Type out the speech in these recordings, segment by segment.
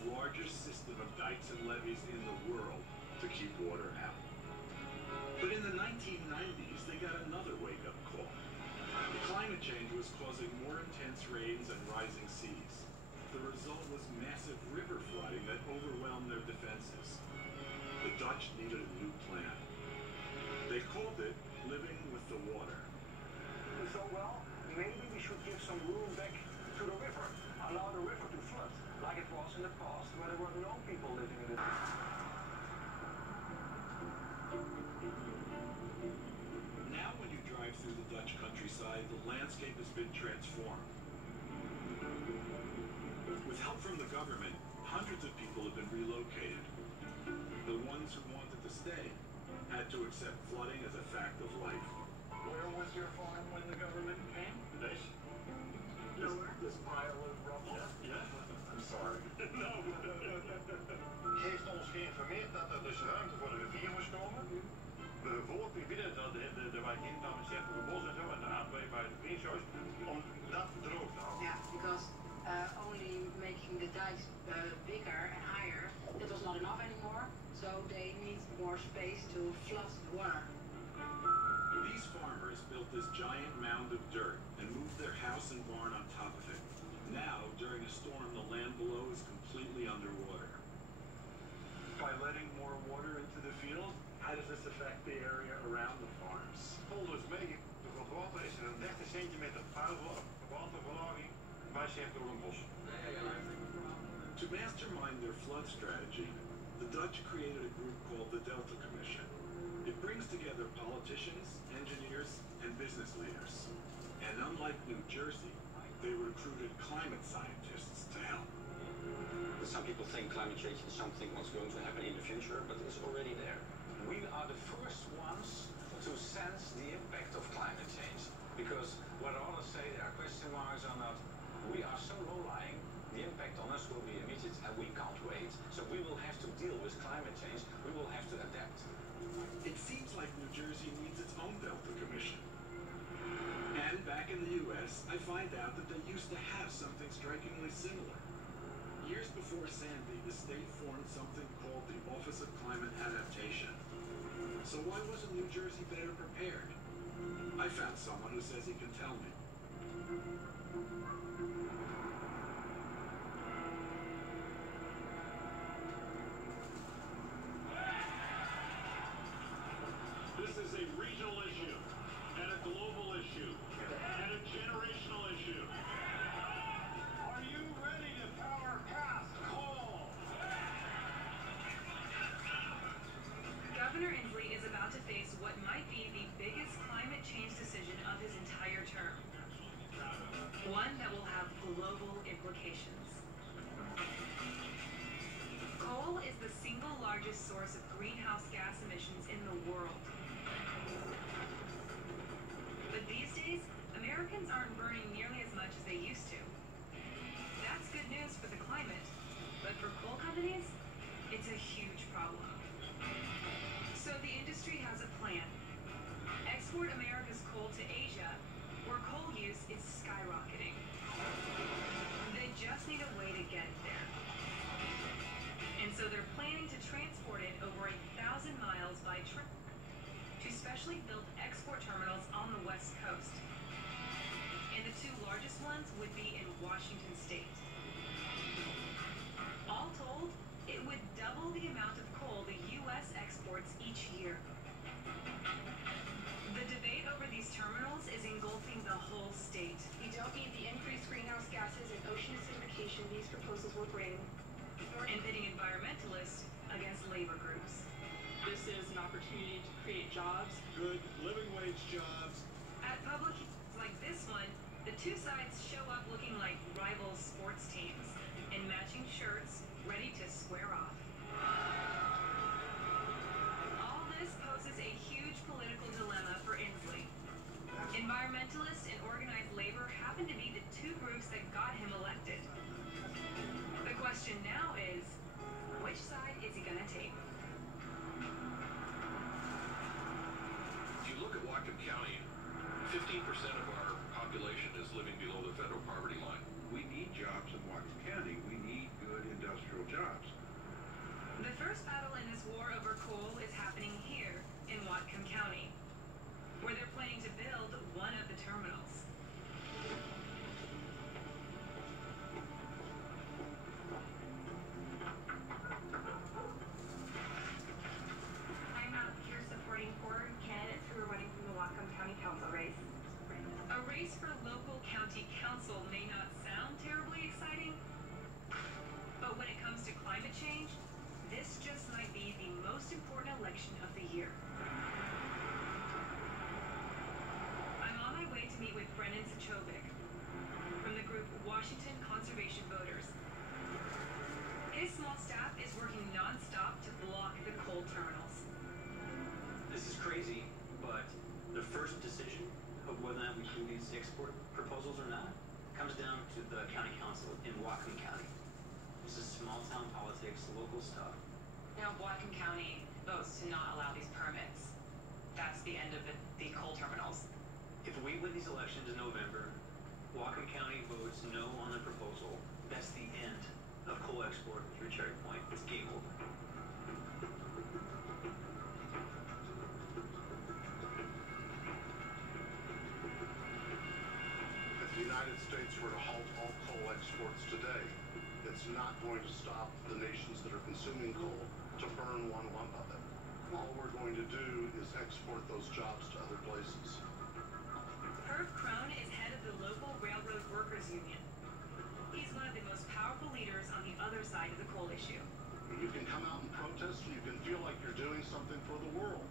the largest system of dikes and levees in the world to keep water out. But in the 1990s, they got another wake-up call. Climate change was causing more intense rains and rising seas. The result was massive river flooding that overwhelmed their defenses. The Dutch needed a new plan. They called it living with the water. We thought, well, maybe we should give some room back to the river, allow the river to flood, like it was in the past, where there were no people living in it. Now when you drive through the Dutch countryside, the landscape has been transformed. With help from the government, hundreds of people have been relocated. The ones who wanted to stay had to accept flooding as a fact of life. Where was your farm when the government came? This pile of rubble? Yeah. I'm sorry. No. Heeft ons geïnformeerd dat er dus ruimte voor de rivier moest komen. Bevolking binnen de wijk in, dan zegt de bos en zo, en de A2 bij de Prinshuis, om dat droog te houden. Yeah, because only making the dikes bigger and higher, that was not enough anymore, so they need more space to flood the water. These farmers built this giant mound of dirt and moved their house and barn on top of it. Now, during a storm, the land below is completely underwater. By letting more water into the field, how does this affect the area around the farms? Polders meegevoerd het water is er een 30 centimeter waterverlaging bij Sertogenbos. To mastermind their flood strategy, the Dutch created a group called the Delta Commission. It brings together politicians, engineers, and business leaders. And unlike New Jersey, they recruited climate scientists to help. Some people think climate change is something that's going to happen in the future, but it's already there. We are the first ones to sense the impact of climate change. Because what others say there are question marks or not, we are so low-lying, the impact on us will be immediate and we can't wait. So we will have to deal with climate change, we will have to adapt. It seems like New Jersey needs its own Delta Commission. And back in the US, I find out that they used to have something strikingly similar. Years before Sandy, the state formed something called the Office of Climate Adaptation. So why wasn't New Jersey better prepared? I found someone who says he can tell me. This is a regional issue, and a global issue, and a generational issue. Are you ready to power past coal? Governor Inslee is about to face what might be the biggest climate change decision of his entire term. One that will have global implications. Coal is the single largest source of greenhouse gas emissions in the world. But these days, Americans aren't burning nearly as much as they used to. That's good news for the climate, but for coal companies, it's a huge problem. So the industry has a plan. Export America's coal to Asia, where coal use is skyrocketing. They just need a way to get it there. And so they're planning to transport it over 1,000 miles by truck to specially built export terminals on the West Coast. And the two largest ones would be in Washington State. All told, it would double the amount of coal the U.S. exports each year. The debate over these terminals is engulfing the whole state. We don't need the increased greenhouse gases and ocean acidification these proposals will bring. And pitting environmentalists against labor groups. This is an opportunity to create jobs. Good living wage jobs. At public hearings like this one, the two sides show up looking like rival sports teams in matching shirts, ready to square off. All this poses a huge political dilemma for Inslee. Environmentalists and organized labor happen to be the two groups that got him elected. The question now is, which side is he going to take? If you look at Whatcom County, 15% of our population is living below the federal poverty line. We need jobs in Whatcom County. We need good industrial jobs. first battle in this war over coal is happening here in Whatcom County, where they're planning to build one of the terminals. I'm out here supporting 4 candidates who are running from the Whatcom County Council race. A race for local county council may not sound terribly exciting, but when it comes to climate change, this just might be the most important election of the year. I'm on my way to meet with Brennan Sachovic from the group Washington Conservation Voters. His small staff is working non-stop to block the coal terminals. This is crazy, but the first decision of whether or not we do these export proposals or not comes down to the county council in Whatcom County. This is small town politics, local stuff. Now, if Whatcom County votes to not allow these permits, that's the end of the coal terminals. If we win these elections in November, Whatcom County votes no on the proposal, that's the end of coal export through Cherry Point. It's game over. If the United States were to halt all coal exports today, it's not going to stop the nations that are consuming coal to burn one lump of it. All we're going to do is export those jobs to other places. Herb Krohn is head of the local railroad workers union. He's one of the most powerful leaders on the other side of the coal issue. You can come out and protest and you can feel like you're doing something for the world,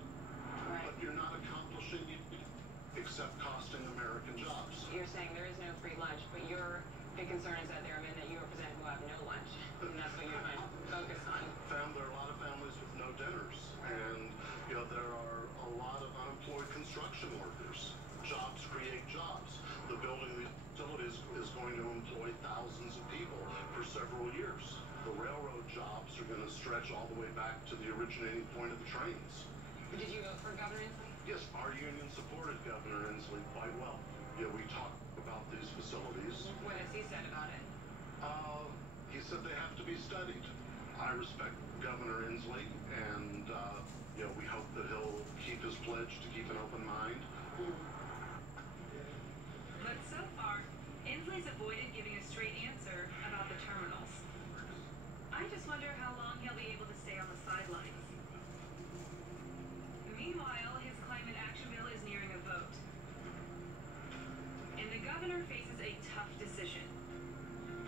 but you're not accomplishing anything except costing American jobs. You're saying there is no free lunch, but your big concern is that there are men that you represent who have no lunch, and that's what you're trying to focus on. There are a lot of families with no dinners, and there are a lot of unemployed construction workers. Jobs create jobs. The building of these facilities is going to employ thousands of people for several years. The railroad jobs are going to stretch all the way back to the originating point of the trains. Did you vote for Governor Inslee? Yes, our union supported Governor Inslee quite well. We talked about these facilities. What has he said about it? He said they have to be studied. I respect Governor Inslee, and we hope that he'll keep his pledge to keep an open mind. But so far, Inslee's avoided giving a straight answer about the terminals. I just wonder how long he'll be able to stay on the sidelines. Meanwhile, his climate action bill is nearing a vote. And the governor faces a tough decision.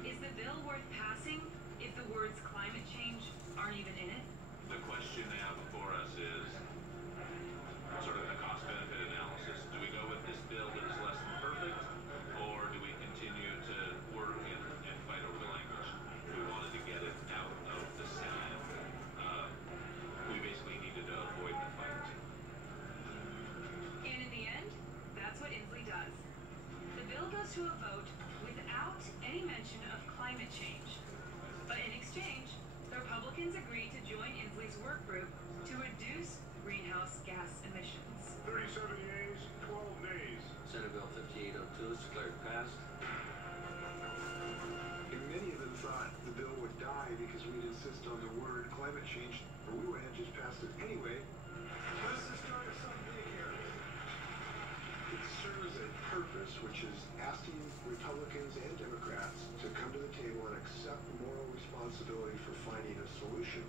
Is the bill worth passing if the words climate change aren't even in it? The question now before us is sort of a cost-benefit analysis. Do we go with this bill that is less than perfect, or do we continue to work and fight over the language? We wanted to get it out of the Senate. We basically needed to avoid the fight. And in the end, that's what Inslee does. The bill goes to a vote without any mention of climate change. But in exchange, the Republicans agreed to join Inslee's work group to reduce greenhouse gas emissions. 37 yeas, 12 nays. Senate Bill 5802 is declared passed. And many of them thought the bill would die because we'd insist on the word climate change, or we would have just passed it anyway. Let's just start with something big here. It serves a purpose, which is asking Republicans and Democrats to come to the table and accept moral responsibility for finding a solution